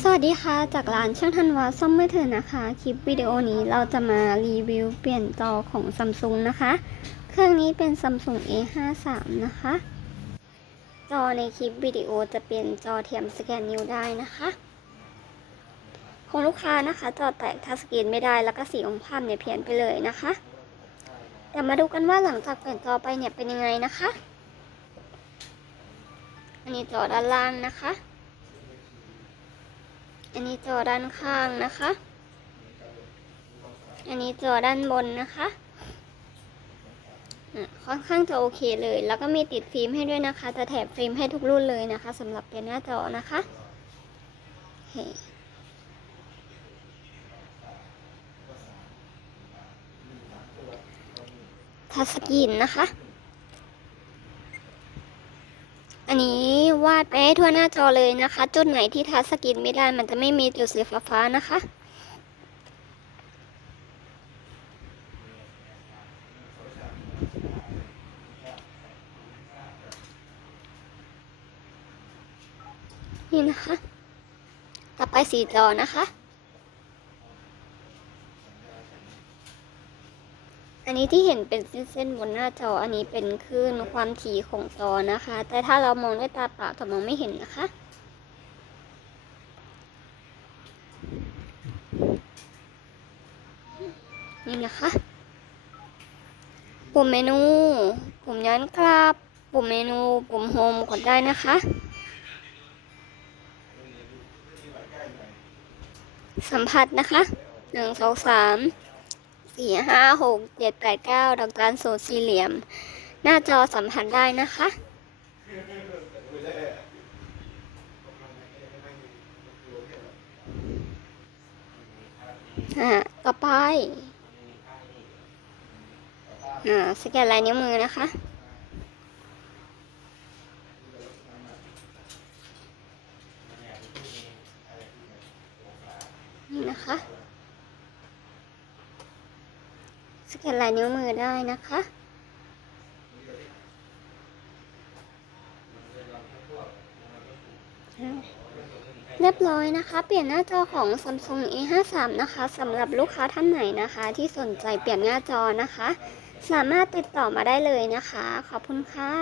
สวัสดีค่ะ จากร้านช่างธันวาซ่อมมือถือนะคะ คลิปวิดีโอนี้เราจะมารีวิวเปลี่ยนจอของซัมซุงนะคะ เครื่องนี้เป็น Samsung A53 นะคะ จอในคลิปวิดีโอจะเป็นจอเทียมสแกนนิ้วได้นะคะ ของลูกค้านะคะจอแตกทัชสกรีนไม่ได้แล้วก็สีของภาพเนี่ยเพี้ยนไปเลยนะคะเดี๋ยวมาดูกันว่าหลังจากเปลี่ยนจอไปเนี่ยเป็นยังไงนะคะ อันนี้จอด้านล่างนะคะ อันนี้จอด้านข้างนะคะ อันนี้จอด้านบนนะคะค่อนข้างจะโอเคเลย แล้วก็มีติดฟิล์มให้ด้วยนะคะ จะแถบฟิล์มให้ทุกรุ่นเลยนะคะสำหรับเป็นหน้าจอนะคะทัชสกรีนนะคะ อันนี้ วาดไปให้ทั่วหน้าจอเลยนะคะ จุดไหนที่ทัชสกรีนไม่ได้มันจะไม่มีจุดสีฟ้าๆนะคะนี่นะคะ ต่อไปสีจอนะคะ นนี้ที่เห็นเป็นเส้นๆบนหน้าจออันนี้เป็นคลื่นความถี่ของจอนะคะ แต่ถ้าเรามองด้วยตาเปล่าจะมองไม่เห็นนะคะ นี่นะคะ ปุ่มเมนู ปุ่มย้อนกลับ ปุ่มเมนู ปุ่มโฮมกดได้นะคะสัมผัสนะคะหนึ่งสองสาม สี่ห้าหกเจ็ดแปดเก้าดอกจันสูตรสี่เหลี่ยม หน้าจอสัมผัสได้นะคะ อ่าต่อไป อ่า สแกนลายนิ้วมือนะคะนี่นะคะ สแกนลายนิ้วมือได้นะคะเรียบร้อยนะคะ เปลี่ยนหน้าจอของ Samsung A53 นะคะสำหรับลูกค้าท่านไหนนะคะ ที่สนใจเปลี่ยนหน้าจอนะคะ สามารถติดต่อมาได้เลยนะคะ ขอบคุณค่ะ